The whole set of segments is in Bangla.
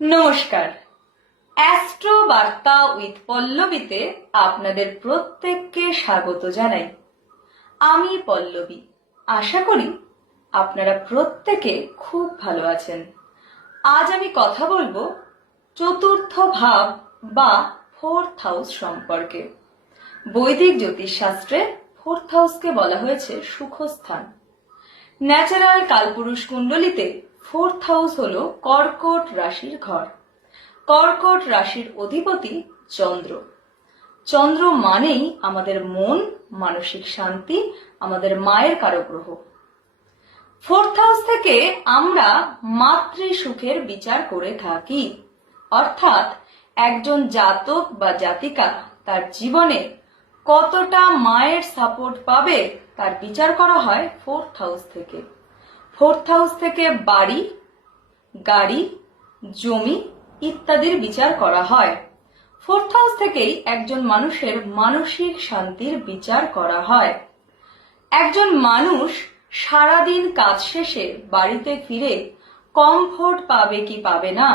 নমস্কার। অ্যাস্ট্রো বার্তা উইথ পল্লবীতে আপনাদের প্রত্যেককে স্বাগত জানাই। আমি পল্লবী। আশা করি আপনারা প্রত্যেকে খুব ভালো আছেন। আজ আমি কথা বলবো চতুর্থ ভাব বা ফোর্থ হাউস সম্পর্কে। বৈদিক জ্যোতিষশাস্ত্রে ফোর্থ হাউসকে বলা হয়েছে সুখস্থান। ন্যাচারাল কালপুরুষ কুণ্ডলিতে ফোর্থ হাউস হলো কর্কট রাশির ঘর। কর্কট রাশির অধিপতি চন্দ্র। চন্দ্র মানেই আমাদের মন, মানসিক শান্তি, আমাদের মায়ের কারক গ্রহ। ফোর্থ হাউস থেকে আমরা মাতৃ সুখের বিচার করে থাকি, অর্থাৎ একজন জাতক বা জাতিকা তার জীবনে কতটা মায়ের সাপোর্ট পাবে তার বিচার করা হয় ফোর্থ হাউস থেকে। ফোর্থ হাউস থেকে বাড়ি, গাড়ি, জমি ইত্যাদির বিচার করা হয়। ফোর্থ হাউস থেকেই একজন মানুষের মানসিক শান্তির বিচার করা হয়। একজন মানুষ সারাদিন কাজ শেষে বাড়িতে ফিরে কমফোর্ট পাবে কি পাবে না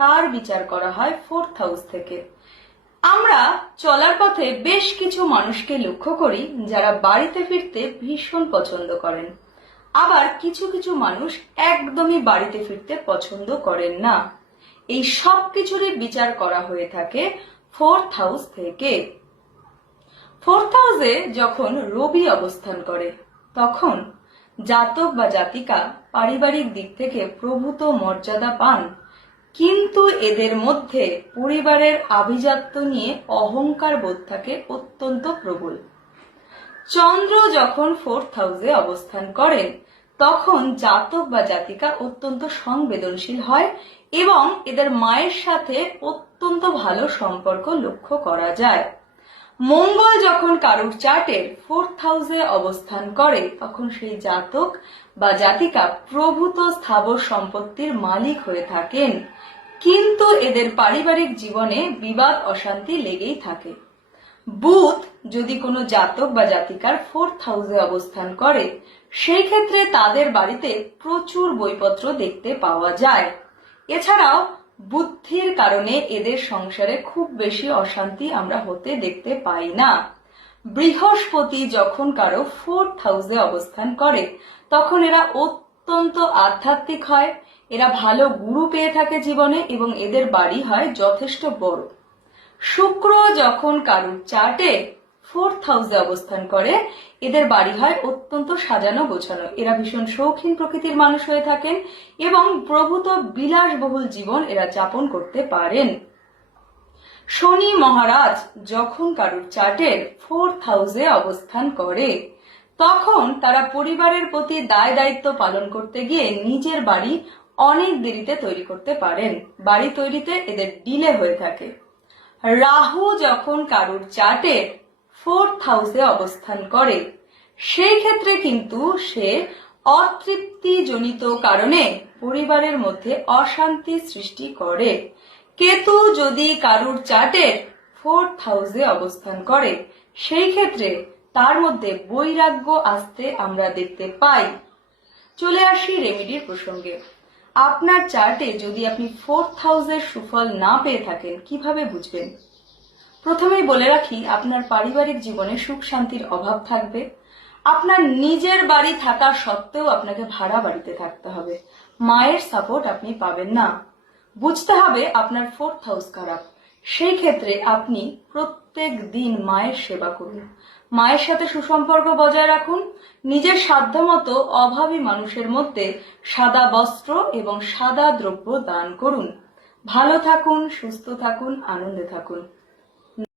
তার বিচার করা হয় ফোর্থ হাউস থেকে। আমরা চলার পথে বেশ কিছু মানুষকে লক্ষ্য করি যারা বাড়িতে ফিরতে ভীষণ পছন্দ করেন, আবার কিছু কিছু মানুষ একদমই বাড়িতে ফিরতে পছন্দ করেন না। এই সব কিছুরই বিচার করা হয়ে থাকে ফোর্থ হাউস থেকে। ফোর্থ হাউসে যখন রবি অবস্থান করে তখন জাতক বা জাতিকা পারিবারিক দিক থেকে প্রভূত মর্যাদা পান, কিন্তু এদের মধ্যে পরিবারের আভিজাত্য নিয়ে অহংকার বোধ থাকে অত্যন্ত প্রবল। চন্দ্র যখন ফোর্থ হাউসে অবস্থান করেন তখন জাতক বা জাতিকা অত্যন্ত সংবেদনশীল হয় এবং এদের মায়ের সাথে অত্যন্ত ভালো সম্পর্ক লক্ষ্য করা যায়। মঙ্গল যখন কারুর চার্টের ফোর্থ হাউসে অবস্থান করে তখন সেই জাতক বা জাতিকা প্রভূত স্থাবর সম্পত্তির মালিক হয়ে থাকেন, কিন্তু এদের পারিবারিক জীবনে বিবাদ অশান্তি লেগেই থাকে। বুধ যদি কোনো জাতক বা জাতিকার ফোর্থ হাউসে অবস্থান করে সেই ক্ষেত্রে তাদের বাড়িতে প্রচুর বইপত্র দেখতে পাওয়া যায়। এছাড়াও বুদ্ধির কারণে এদের সংসারে খুব বেশি অশান্তি আমরা হতে দেখতে পাই না। বৃহস্পতি যখন কারো ফোর্থ হাউসে অবস্থান করে তখন এরা অত্যন্ত আধ্যাত্মিক হয়, এরা ভালো গুরু পেয়ে থাকে জীবনে এবং এদের বাড়ি হয় যথেষ্ট বড়। শুক্র যখন কারুর চার্টে ফোর্থ হাউসে অবস্থান করে এদের বাড়ি হয় অত্যন্ত সাজানো গোছানো, এরা ভীষণ শৌখিন প্রকৃতির মানুষ হয়ে থাকেন এবং প্রভূত বিলাসবহুল জীবন এরা যাপন করতে পারেন। শনি মহারাজ যখন কারুর চার্টের ফোর্থ হাউসে অবস্থান করে তখন তারা পরিবারের প্রতি দায় দায়িত্ব পালন করতে গিয়ে নিজের বাড়ি অনেক দেরিতে তৈরি করতে পারেন, বাড়ি তৈরিতে এদের ডিলে হয়ে থাকে। রাহু যখন কারুর চার্টে ফোর্থ হাউসে অবস্থান করে সেই ক্ষেত্রে কিন্তু সে অতৃপ্তিজনিত কারণে পরিবারের মধ্যে অশান্তি সৃষ্টি করে। কেতু যদি কারুর চার্টের ফোর্থ হাউসে অবস্থান করে সেই ক্ষেত্রে তার মধ্যে বৈরাগ্য আসতে আমরা দেখতে পাই। চলে আসি রেমেডির প্রসঙ্গে। আপনার চার্টে যদি আপনি ফোর্থ হাউসের সুফল না পেয়ে থাকেন কিভাবে বুঝবেন? প্রথমেই বলে রাখি, আপনার পারিবারিক জীবনে সুখ শান্তির অভাব থাকবে। আপনার নিজের বাড়ি থাকা সত্ত্বেও আপনাকে ভাড়া বাড়িতে থাকতে হবে, মায়ের সাপোর্ট আপনি পাবেন না। বুঝতে হবে আপনার ফোর্থ হাউস খারাপ, সেই ক্ষেত্রে আপনি প্রত্যেক দিন মায়ের সেবা করুন, মায়ের সাথে সুসম্পর্ক বজায় রাখুন, নিজের সাধ্যমতো অভাবী মানুষের মধ্যে সাদা বস্ত্র এবং সাদা দ্রব্য দান করুন। ভালো থাকুন, সুস্থ থাকুন, আনন্দে থাকুন।